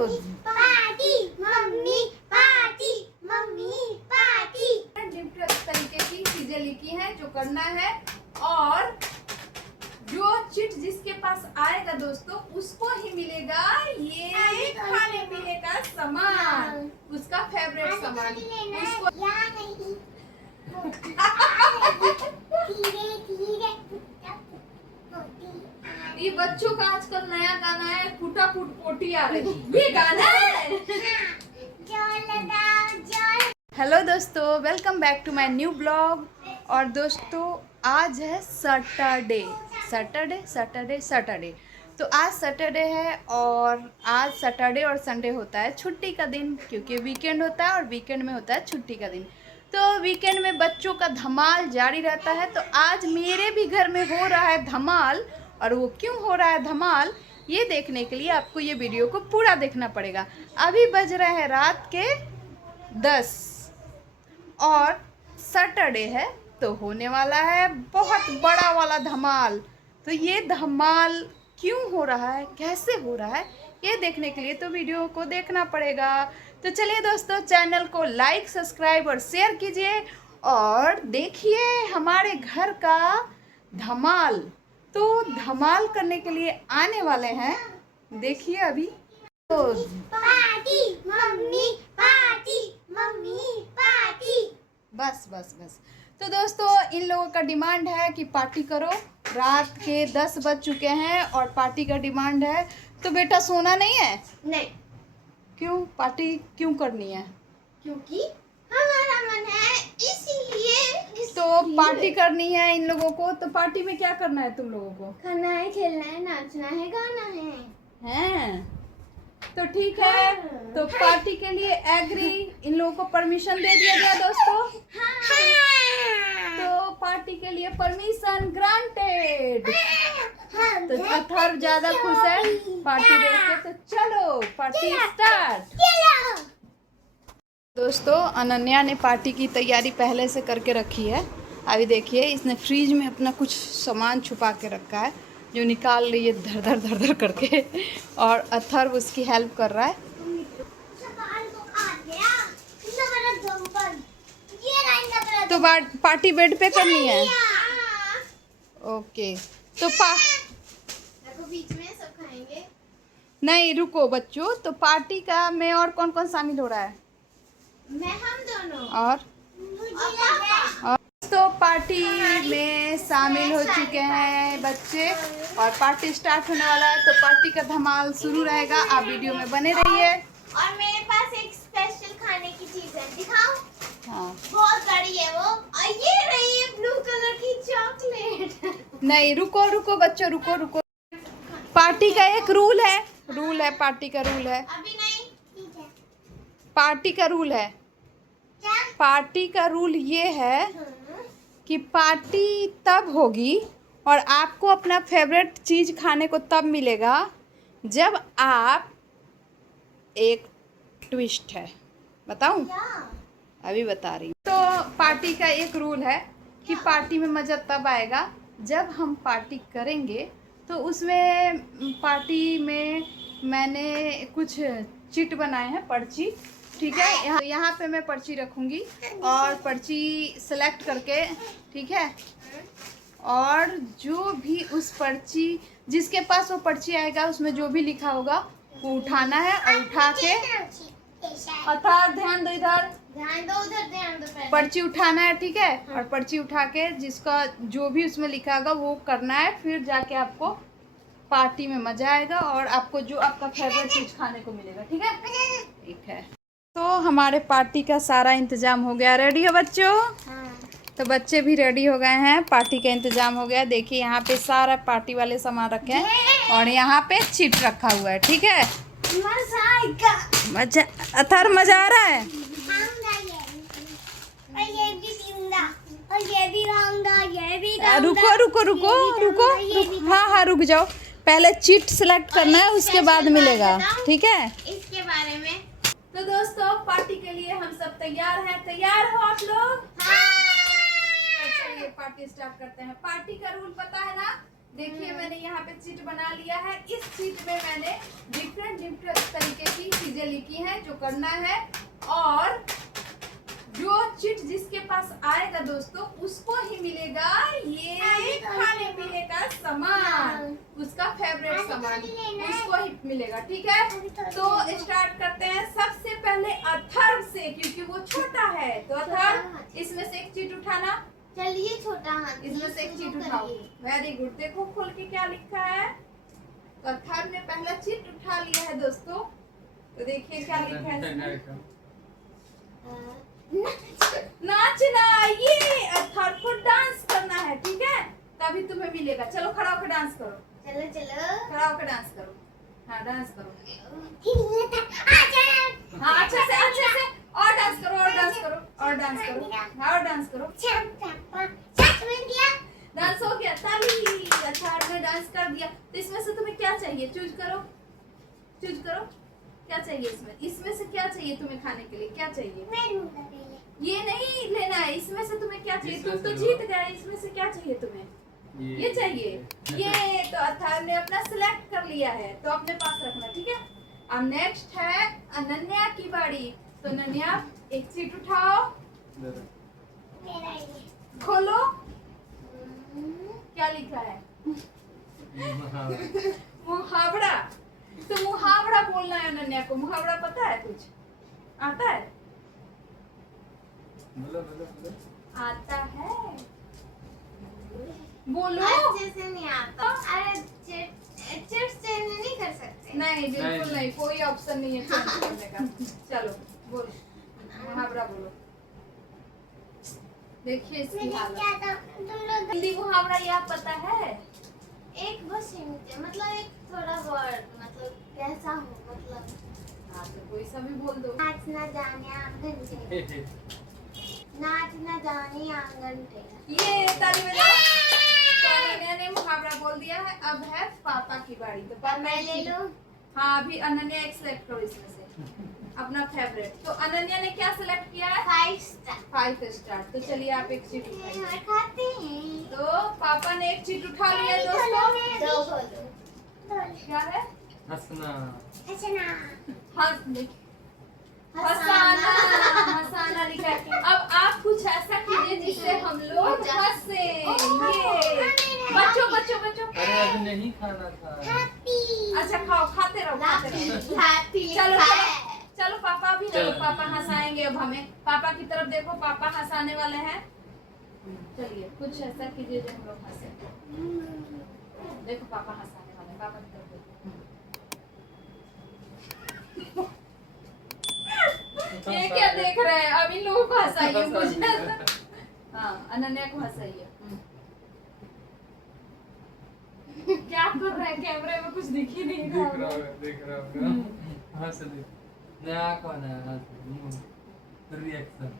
Party mummy party mummy party. Different तरीके की चीजें लिखी हैं जो करना है, और जो चिट जिसके पास आएगा दोस्तों उसको ही मिलेगा ये खाने पीने का सामान, उसका फेवरेट सामान उसको। ये बच्चों का आजकल नया गाना है, फूटा फूट पोटी आ रही, ये गाना है। हेलो दोस्तों, welcome back to my new blog. और दोस्तों आज है सैटरडे। तो आज सैटरडे है, और आज सैटरडे और संडे होता है छुट्टी का दिन, क्योंकि वीकेंड होता है और वीकेंड में होता है छुट्टी का दिन। तो वीकेंड में बच्चों का धमाल जारी रहता है। तो आज मेरे भी घर में हो रहा है धमाल, और वो क्यों हो रहा है धमाल ये देखने के लिए आपको ये वीडियो को पूरा देखना पड़ेगा। अभी बज रहे हैं रात के 10 और सैटरडे है, तो होने वाला है बहुत बड़ा वाला धमाल। तो ये धमाल क्यों हो रहा है, कैसे हो रहा है, ये देखने के लिए तो वीडियो को देखना पड़ेगा। तो चलिए दोस्तों, चैनल को लाइक, सब्सक्राइब और शेयर कीजिए और देखिए हमारे घर का धमाल। तो धमाल करने के लिए आने वाले हैं, देखिए अभी। तो party mummy party mummy party. बस। तो दोस्तों इन लोगों का डिमांड है कि पार्टी करो। रात के 10 बज चुके हैं और पार्टी का डिमांड है। तो बेटा सोना नहीं है? नहीं। क्यों पार्टी क्यों करनी है? क्योंकि हमारा मन है, इसीलिए। तो पार्टी करनी है इन लोगों को। तो पार्टी में क्या करना है तुम लोगों को? खाना है, खेलना है, नाचना है, गाना है। हैं? तो ठीक है, तो पार्टी के लिए एग्री, इन लोगों को परमिशन दे दिया गया दोस्तों। तो पार्टी के लिए परमिशन ग्रांटेड। तो अथर्व ज्यादा खुश है पार्टी देख के। तो चलो पार्टी स्टार्ट। दोस्तों अनन्या ने पार्टी की तैयारी पहले से करके रखी है। अभी देखिए इसने फ्रिज में अपना कुछ सामान छुपा के रखा है, जो निकाल रही है धर धर करके, और अथर्व उसकी हेल्प कर रहा है। तो पार्टी बेड पे करनी है। ओके, तो बीच में सब खाएंगे। नहीं रुको बच्चों, तो पार्टी का में और कौन कौन शामिल हो रहा है? मैं, हम दोनों और तो पार्टी में शामिल हो चुके हैं बच्चे, और पार्टी स्टार्ट होने वाला है। तो पार्टी का धमाल शुरू रहेगा, आप वीडियो में बने रहिए। और मेरे पास एक स्पेशल खाने की चीज है, दिखाऊं? हाँ, बहुत बड़ी है वो, और ये रही है ब्लू कलर की चॉकलेट। नहीं रुको बच्चों, रुको। पार्टी का एक रूल है, पार्टी का रूल है। अभी नहीं, ठीक है। पार्टी का रूल है, क्या? पार्टी का रूल ये है कि पार्टी तब होगी और आपको अपना फेवरेट चीज़ खाने को तब मिलेगा जब आप, एक ट्विस्ट है, बताऊं? अभी बता रही हूँ। तो पार्टी का एक रूल है कि पार्टी में मज़ा तब आएगा जब हम पार्टी करेंगे। तो उसमें पार्टी में मैंने कुछ चिट बनाए हैं, पर्ची, ठीक है। यहाँ पे मैं पर्ची रखूँगी और पर्ची सेलेक्ट करके, ठीक है, और जो भी उस पर्ची, जिसके पास वो पर्ची आएगा उसमें जो भी लिखा होगा वो उठाना है, और उठा के अथार ध्यान दो, इधर ध्यान दो, उधर ध्यान दो। पहले पर्ची उठाना है, ठीक है। और पर्ची उठा के जिसका जो भी उसमें लिखा होगा वो करना है, फिर जाके आपको पार्टी में मज़ा आएगा और आपको जो आपका फेवरेट चीज़ खाने को मिलेगा, ठीक है। ठीक है, तो हमारे पार्टी का सारा इंतज़ाम हो गया, रेडी हो बच्चों? तो बच्चे भी रेडी हो गए हैं, पार्टी का इंतज़ाम हो गया। देखिए यहाँ पे सारा पार्टी वाले सामान रखे हैं, और यहाँ पे चिट रखा हुआ है, ठीक है। मजा अथर मजा आ रहा है। रुको, हाँ रुक जाओ, पहले चिट सेलेक्ट करना है, उसके बाद मिलेगा, ठीक है। इसके बारे में तो दोस्तों पार्टी के लिए हम सब तैयार हैं, तैयार हो आप लोग? तो चलिए पार्टी स्टार्ट करते हैं। पार्टी का रूल पता है ना? देखिए मैंने यहाँ पे चिट बना लिया है। इस चिट में मैंने डिफरेंट तरीके की चीजें लिखी हैं जो करना है, और जो चिट जिसके पास आएगा दोस्तों उसको ही मिलेगा ये खाने पीने का सामान, उसका फेवरेट सामान उसको ही मिलेगा। ठीक है, तो स्टार्ट करते हैं। सबसे पहले अथर्व से, क्योंकि वो छोटा है। तो अथर्व इसमें से एक चीट उठाना। चलिए छोटा हाथ इसमें से एक चीट उठाओ। Very good. देखो खोल के क्या लिखा है। तो अथर्व ने पहला चीट उठा लिया है दोस्तों। तो देखिए क्या लिखा है इसमें। नाचना, ये अथर्व को डांस करना है। ठीक है, तभी तुम्हें मिलेगा। चलो खड़ा होकर डांस करो। चलो चलो खड़ा होकर डांस करो। हाँ डांस करो। आजा। हाँ अच्छे से और डांस करो, और डांस करो, और डांस करो। हाँ और डांस करो। डांस हो गया, ताली। अथर्व ने डांस कर दिया। तो इसमें से तुम्हें क्या चाहिए, चूज करो। चूज करो क्या चाहिए इसमें। इसमें से क्या चाहिए तुम्हें खाने के लिए, क्या चाहिए। ये नहीं लेना है, इसमें से तुम्हें क्या चाहिए। तुम तो जीत गए, इसमें से क्या चाहिए तुम्हें। ये चाहिए। ये तो अथर्व ने अपना सिलेक्ट कर लिया है, तो अपने पास रखना। ठीक है, अब नेक्स्ट है अनन्या की बारी। तो अनन्या एक सीट उठाओ, खोलो। क्या लिखा है। मुहावरा। तो मुहावरा बोलना है अनन्या को। मुहावरा पता है, कुछ आता है। बोलो। आता है, बोलो। अच्छे से नहीं आता। अरे चिट्स चेंज नहीं कर सकते। नहीं बिल्कुल नहीं, कोई ऑप्शन नहीं है चेंज करने का। चलो बोलो, मुहावरा बोलो। देखिए इसकी हालत। हिंदी मुहावरा ये आप पता है। एक बस मतलब एक थोड़ा वर्ड, मतलब कैसा हो, मतलब हाँ तो कोई सा भी बोल दो। नाच न जाने आंगन टेढ़ा, नाच न जाने आंगन टेढ़ा। ये ताली बजाओ। तो अनन्या ने मुहावरा बोल दिया है। अब है पापा की बारी। तो पापा मैं ले लूं। हाँ अभी अनन्या एक सिलेक्ट करो इसमें से अपना फेवरेट। तो अनन्या ने क्या सिलेक्ट किया है, 5 स्टार। 5 स्टार। तो चलिए आप एक चीट उठाइए। और खाते हैं। तो पापा ने एक चीट उठा लिया दोस्तों। दो बोलो। क्या है, हंसना। हंसना। हंस, हंसाना। हंसाना लिखा है। अब आप कुछ ऐसा कीजिए जिससे हम लोग हंसे। ये बच्चों अरे अभी नहीं खाना था। हैप्पी। अच्छा खाओ, खाते रहो खाते रहो। हैप्पी। चलो पापा भी चलो। पापा हंसाएंगे अब हमें। पापा की तरफ देखो, पापा हंसाने वाले हैं। चलिए कुछ ऐसा कीजिए जो हम लोग हंसे। देखो पापा हंसाने वाले हैं, पापा की तरफ देखो। ये क्या देख रहे हैं। अब इन लोगों को हंसाइए मुझे। हाँ अनन्या को हंसाइए। क्या कर रहे हैं, कैमरे में कुछ दिख ही नहीं रहा। देख रहा होगा। हंस दे। नया कौन है, रिएक्शन।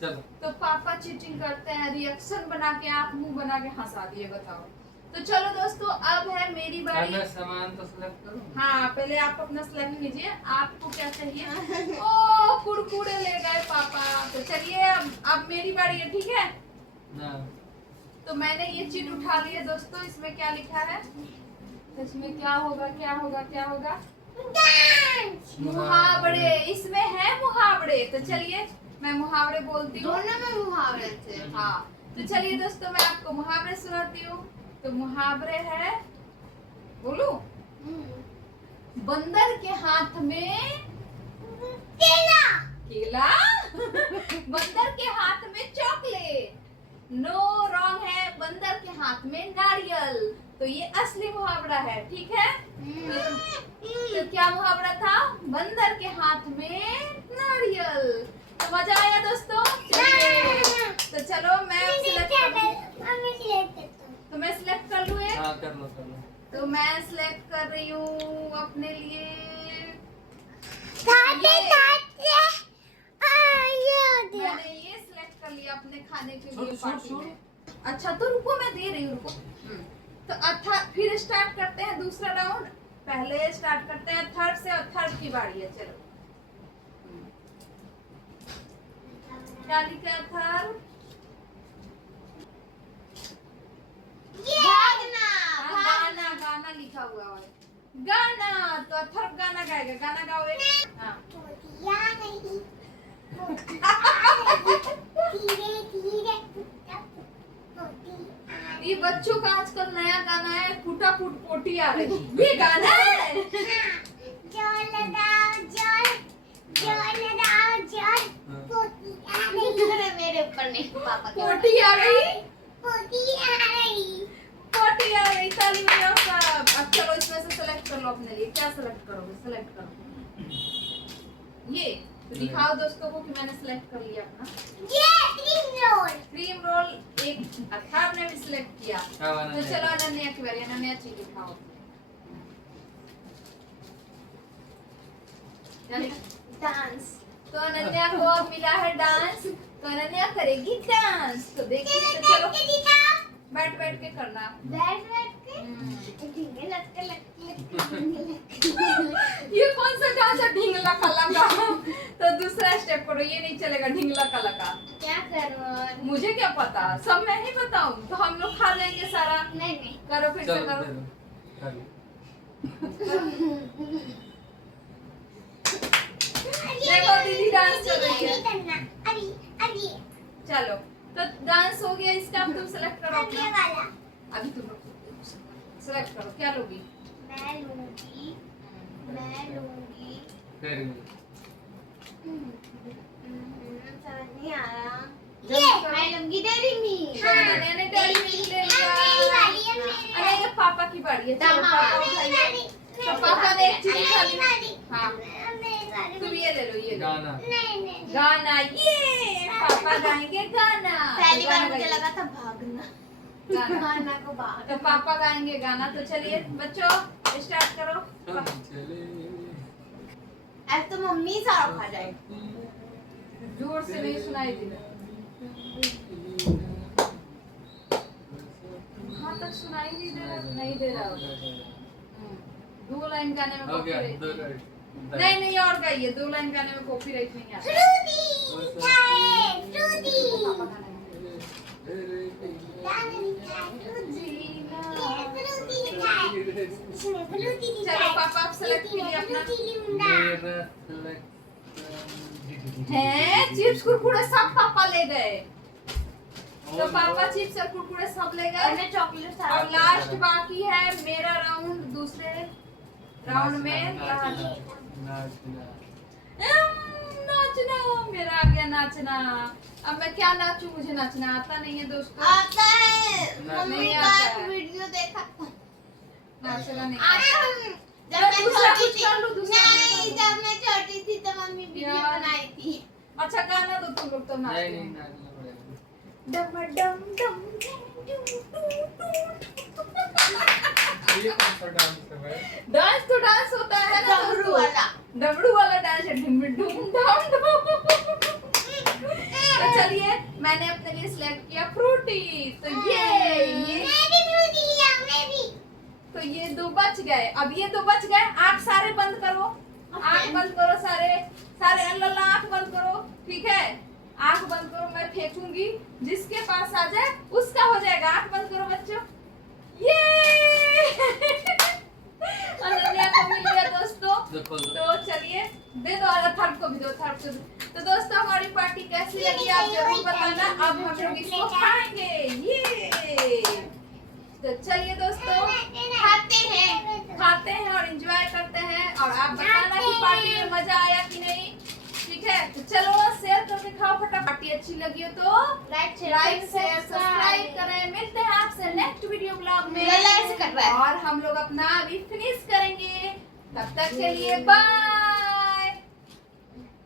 चलो। तो पापा चीटिंग करते हैं, रिएक्शन बना के आंख मुंह बना के हंसा दिए। बताओ। तो चलो दोस्तों अब है मेरी बारी। मैं सामान तो सिलेक्ट करूं। हाँ पहले आप अपना सिलेक्ट कीजिए, आपको क्या चाहिए। ओ कुरकुरे ले गए पापा। तो चलिए अब मेरी बारी है। ठीक है, ना तो मैंने ये चीट उठा ली है दोस्तों। इसमें क्या लिखा है, तो इसमें क्या होगा क्या होगा क्या होगा। मुहावरे। इसमें है मुहावरे। तो चलिए मैं मुहावरे बोलती हूँ। दोनों में मुहावरे थे। हाँ तो चलिए दोस्तों मैं आपको मुहावरे सुनाती हूँ। तो मुहावरे है, बोलूं। बंदर के हाथ में केला। केला। बंदर के हाथ में चॉकलेट। नो रॉन्ग है, बंदर के हाथ में नारियल। तो ये असली मुहावरा है। ठीक है, तो क्या मुहावरा था, बंदर के हाथ में नारियल। तो मजा आया दोस्तों। चलिए तो चलो मैं तो मैं सिलेक्ट कर लूँ एक। हाँ कर लो। तो मैं सिलेक्ट कर रही हूँ अपने लिए। मैंने ये सिलेक्ट कर लिया अपने खाने के लिए पार्टी में। अच्छा तो रुको मैं दे रही हूँ, रुको। तो अच्छा फिर स्टार्ट करते हैं दूसरा राउंड। पहले स्टार्ट करते हैं थर्ड से, और थर्ड की बारी है। चलो क्या लिखा है थर्ड। गाना लिखा हुआ है। गाना। तो अथर्व गाना गाएगा, गाना गाओ एक। हाँ। मोतिया नहीं, धीरे धीरे ये बच्चों का आजकल नया गाना है, फूटा फूट पोटी आ रही। ये गाना है। जोर लगाओ जोर, जोर लगाओ जोर, पोतिया नहीं। अरे मेरे ऊपर नहीं, पापा के पोटी आ रही, पोतिया नहीं। पोटी आ रही। ताली बजाओ सब। अब चलो इसमें से सेलेक्ट कर लो अपने लिए। क्या सेलेक्ट करोगे? सेलेक्ट करो ये। तो दिखाओ दोस्तों को कि मैंने सेलेक्ट कर लिया अपना ये क्रीम रोल। Cream roll. एक अथर्व ने भी सिलेक्ट किया। क्या बना तो है? चलो अनन्या की बारी। अनन्या चीज दिखाओ। डांस। तो अनन्या को अब मिला है डांस। तो अनन्या करेगी डांस। तो देखिए, तो चलो बैठ बैठ के करना। बैठ बैठ के ढींगे लटके लटके ये कौन सा डांस है? ढिंगला कलका। तो दूसरा स्टेप करो। ये नहीं चलेगा ढिंगला कलका। क्या करूं? मुझे क्या पता, सब मैं ही बताऊं तो हम लोग खा जाएंगे सारा। नहीं नहीं, करो फिर से चलो करो। दे दो, कर लो। देखो दीदी डांस कर रही है। अभी करना, अभी अभी चलो तो डांस हो गया इसका। अब तुम सेलेक्ट करो अगले अपना। वाला। अभी तुम सेलेक्ट करो। क्या लोगी? मैं लूंगी वेरी गुड। समझ नहीं आ रहा। जल्दी ये करो। मैं लूंगी डेयरी मिल्क। मैंने डेयरी मिल्क ले लिया। मेरी वाली है, मेरी अरे ये पापा की बारी है। चलो दामा पापा वाली, उठाइए। मेरी तो पापा ने एक चीज खा ली। वाली। हाँ मेरी वाली। तुम ये ले लो, ये लो। गाना। नहीं नहीं, गाना। ये पापा गाएंगे गाना। पहली तो बार गाना मुझे गाइए। लगा था भागना। गाना। गाना को भाग। तो पापा गाएंगे गाना। तो चलिए बच्चों स्टार्ट करो। चले अब तो मम्मी सारा खा जाएगी। जोर से नहीं सुनाई दे रहा। वहाँ तक सुनाई नहीं दे रहा। नहीं दे रहा होगा। 2 लाइन गाने में हो गया, कॉपीराइट दो लाइन। नहीं नहीं और गाइए। 2 लाइन गाने में कॉपीराइट नहीं आता। फ्रूटी खाए, फ्रूटी। पापा गाना गाएंगे। चलो पापा आप सेलेक्ट कीजिए अपना। मेरा सिलेक्शन हैं चिप्स कुरकुरे सब पापा ले गए। तो पापा चिप्स और कुरकुरे सब ले और गए। मैं चॉकलेट सारा और लास्ट बाकी है मेरा राउंड। दूसरे राउंड में नाचना। मेरा आ गया नाचना। अब मैं क्या नाचूं? मुझे नाचना आता नहीं है दोस्तों। आता है। मम्मी नहीं का आता है। वीडियो देखा था। नाचना नहीं आता आता। है। जब मैं मैं दूसरा छोटी कुछ थी, कर लूं, दूसरा कुछ नहीं, कर लूं। जब मैं छोटी थी तो मम्मी वीडियो यार। बनाई थी। अच्छा गाना तो तुम लोग तो नहीं नाचते नहीं हो। नाचना पड़ेगा। डम डम डम ये कौन सा डांस है भाई? डांस तो डांस होता है ना डमरू दोस्तों। वाला। डमरू वाला डांस है। ढिम ढुम डम डम। तो चलिए मैंने अपने लिए सिलेक्ट किया फ्रूटी। तो ये मैं भी फ्रूटी लिया, मैं भी। तो ये 2 बच गए। अब ये 2 बच गए। आँख सारे बंद करो। आँख बंद करो सारे। सारे अल्लाह आँख बंद करो। ठीक है आँख बंद करो। मैं फेंकूंगी जिसके पास आ जाए उसका हो जाएगा। आँख बंद करो बच्चों। ये अनन्या को मिल गया दोस्तों। देखो तो चलिए दे दो। और थर्ड को भी दो। थर्ड को भी। तो दोस्तों हमारी पार्टी कैसी लगी आप जरूर बताना। अब हम लोग इसको खाएंगे। ये तो चलिए दोस्तों खाते हैं और एंजॉय करते हैं। और आप बताना कि पार्टी में मजा आया कि नहीं। ठीक है तो चलो शेयर करके खाओ फटाफट। पार्टी अच्छी लगी हो तो लाइक शेयर सब्सक्राइब करें। मिलते हैं आपसे नेक्स्ट वीडियो ब्लॉग में। गला ऐसे कर रहा है। और हम लोग अपना अभी फिनिश करेंगे। तब तक के लिए बाय।